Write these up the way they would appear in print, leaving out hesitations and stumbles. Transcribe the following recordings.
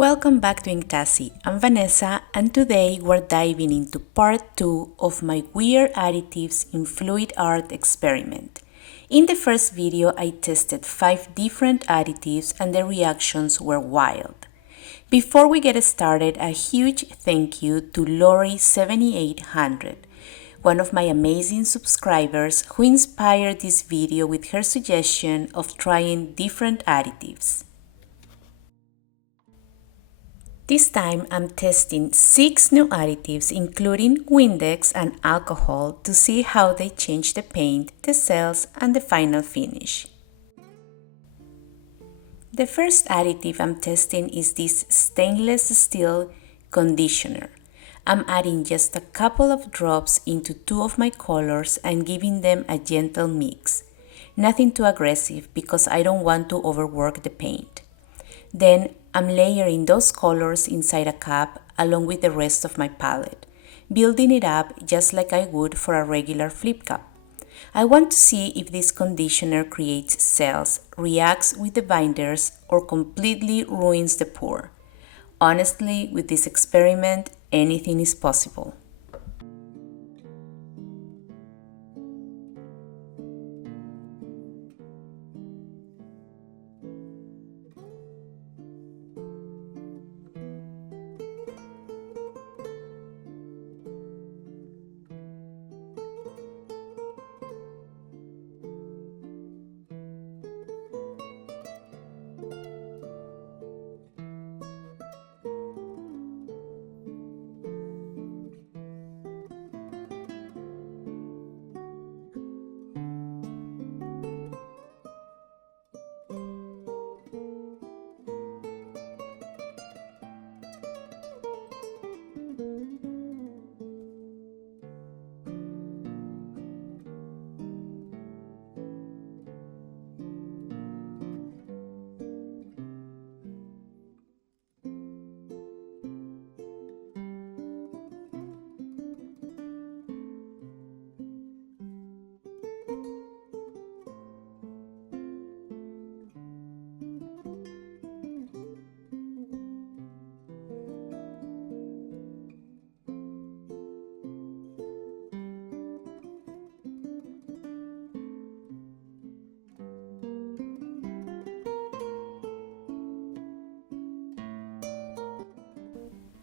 Welcome back to Inktassi. I'm Vanessa and today we're diving into part 2 of my Weird Additives in Fluid Art experiment. In the first video I tested 5 different additives and the reactions were wild. Before we get started, a huge thank you to Lori7800, one of my amazing subscribers who inspired this video with her suggestion of trying different additives. This time I'm testing 6 new additives including Windex and alcohol to see how they change the paint, the cells, and the final finish. The first additive I'm testing is this stainless steel conditioner. I'm adding just a couple of drops into 2 of my colors and giving them a gentle mix. Nothing too aggressive because I don't want to overwork the paint. Then I'm layering those colors inside a cup along with the rest of my palette, building it up just like I would for a regular flip cup. I want to see if this conditioner creates cells, reacts with the binders, or completely ruins the pour. Honestly, with this experiment, anything is possible.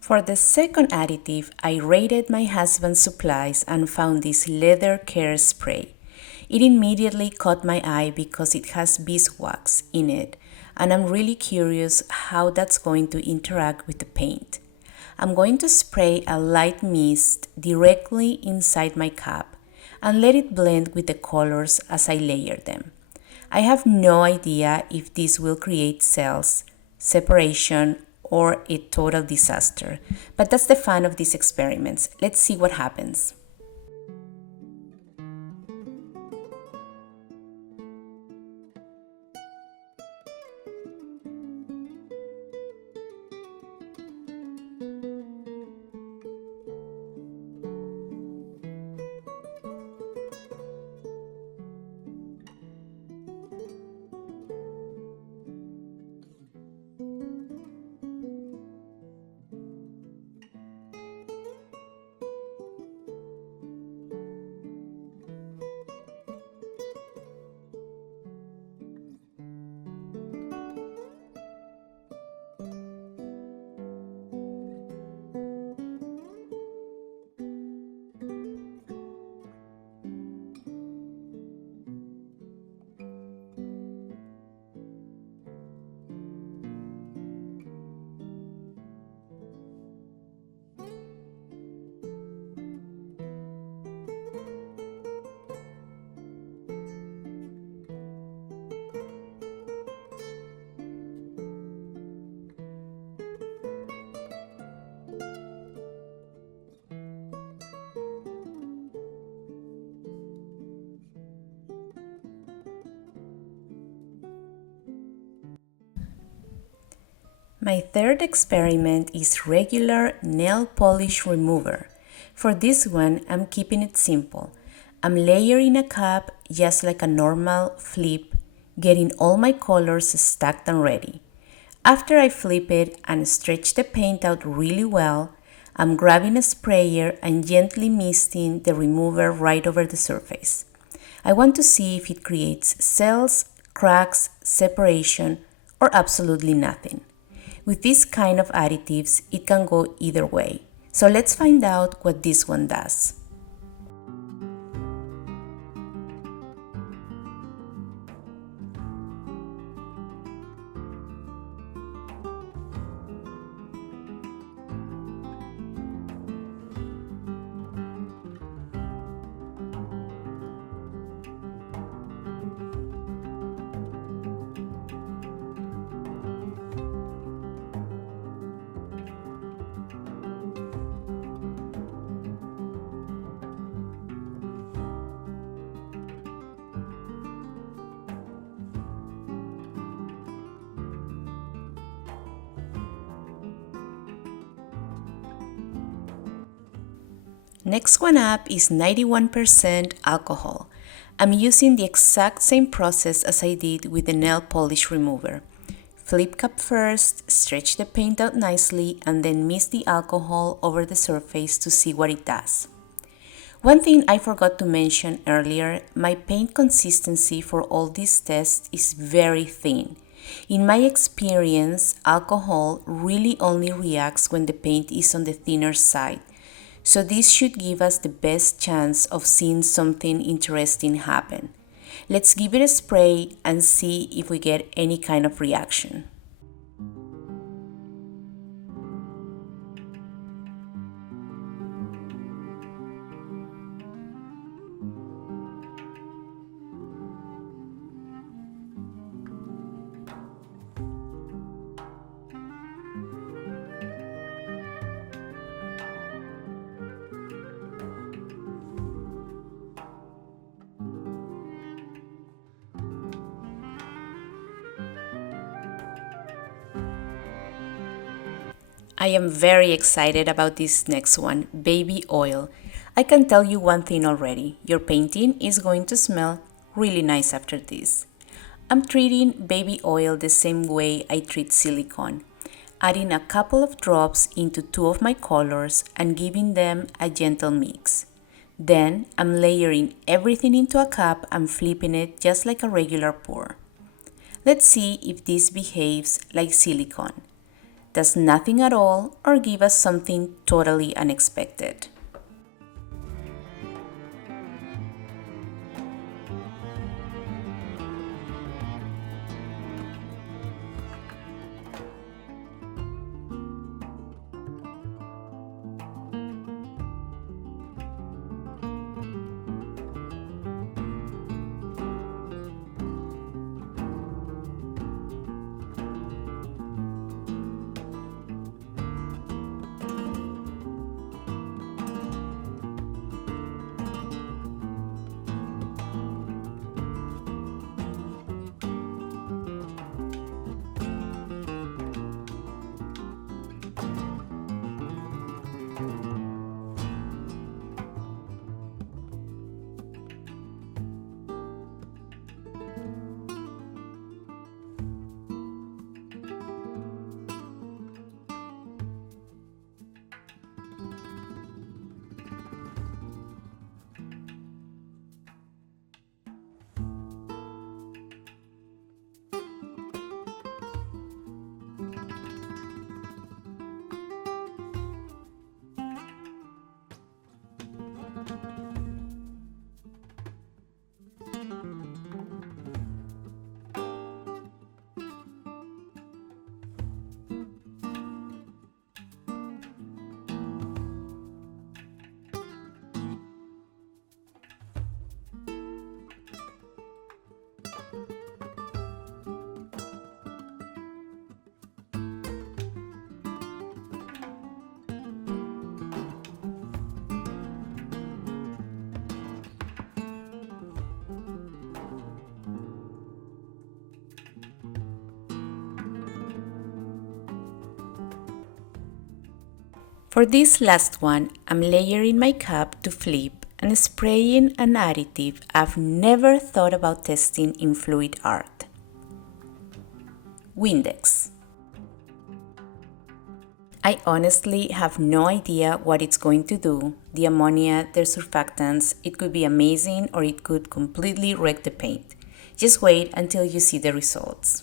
For the second additive, I raided my husband's supplies and found this leather care spray. It immediately caught my eye because it has beeswax in it, and I'm really curious how that's going to interact with the paint. I'm going to spray a light mist directly inside my cup and let it blend with the colors as I layer them. I have no idea if this will create cells, separation, or a total disaster. But that's the fun of these experiments. Let's see what happens. My third experiment is regular nail polish remover. For this one, I'm keeping it simple. I'm layering a cup just like a normal flip, getting all my colors stacked and ready. After I flip it and stretch the paint out really well, I'm grabbing a sprayer and gently misting the remover right over the surface. I want to see if it creates cells, cracks, separation, or absolutely nothing. With this kind of additives, it can go either way. So let's find out what this one does. Next one up is 91% alcohol. I'm using the exact same process as I did with the nail polish remover. Flip cap first, stretch the paint out nicely, and then mist the alcohol over the surface to see what it does. One thing I forgot to mention earlier, my paint consistency for all these tests is very thin. In my experience, alcohol really only reacts when the paint is on the thinner side. So this should give us the best chance of seeing something interesting happen. Let's give it a spray and see if we get any kind of reaction. I am very excited about this next one, baby oil. I can tell you one thing already, your painting is going to smell really nice after this. I'm treating baby oil the same way I treat silicone, adding a couple of drops into two of my colors and giving them a gentle mix. Then I'm layering everything into a cup and flipping it just like a regular pour. Let's see if this behaves like silicone. Does nothing at all or give us something totally unexpected. For this last one, I'm layering my cup to flip and spraying an additive I've never thought about testing in fluid art. Windex. I honestly have no idea what it's going to do. The ammonia, the surfactants, it could be amazing or it could completely wreck the paint. Just wait until you see the results.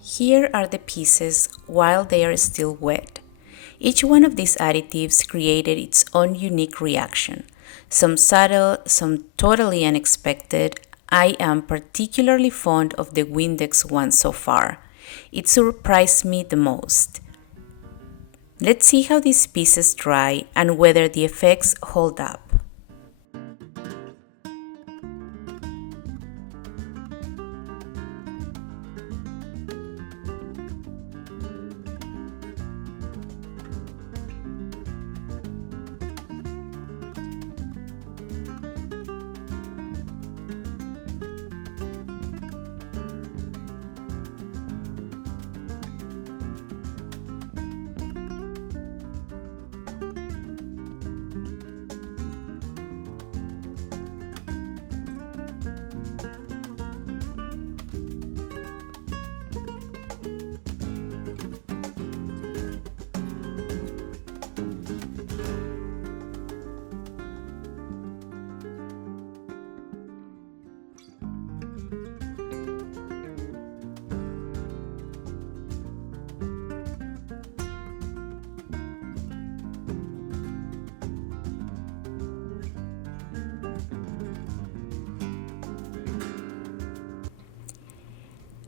Here are the pieces while they are still wet. Each one of these additives created its own unique reaction. Some subtle, some totally unexpected. I am particularly fond of the Windex one so far. It surprised me the most. Let's see how these pieces dry and whether the effects hold up.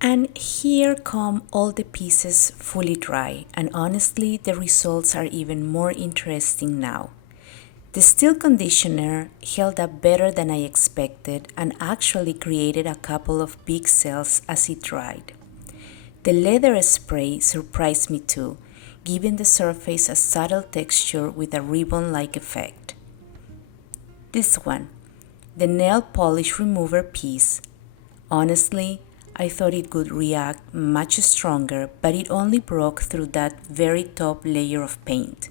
And here come all the pieces fully dry, and honestly the results are even more interesting now. The steel conditioner held up better than I expected and actually created a couple of big cells as it dried. The leather spray surprised me too, giving the surface a subtle texture with a ribbon-like effect. This one, the nail polish remover piece, honestly, I thought it would react much stronger, but it only broke through that very top layer of paint.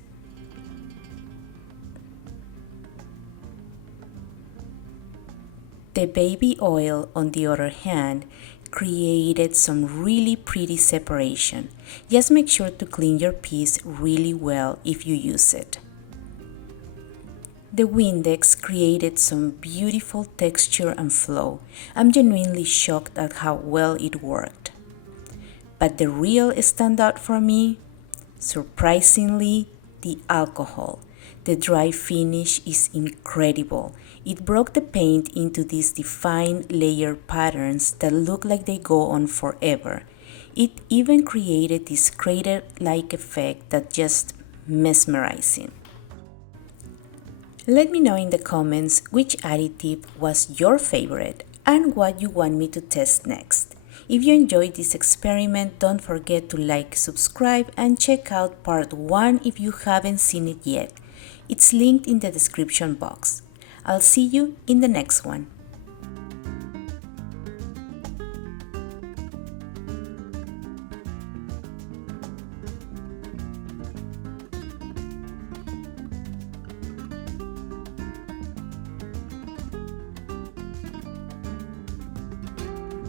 The baby oil, on the other hand, created some really pretty separation. Just make sure to clean your piece really well if you use it. The Windex created some beautiful texture and flow. I'm genuinely shocked at how well it worked. But the real standout for me, surprisingly, the alcohol. The dry finish is incredible. It broke the paint into these defined layer patterns that look like they go on forever. It even created this crater-like effect that's just mesmerizing. Let me know in the comments which additive was your favorite and what you want me to test next. If you enjoyed this experiment, don't forget to like, subscribe, and check out part 1 if you haven't seen it yet. It's linked in the description box. I'll see you in the next one.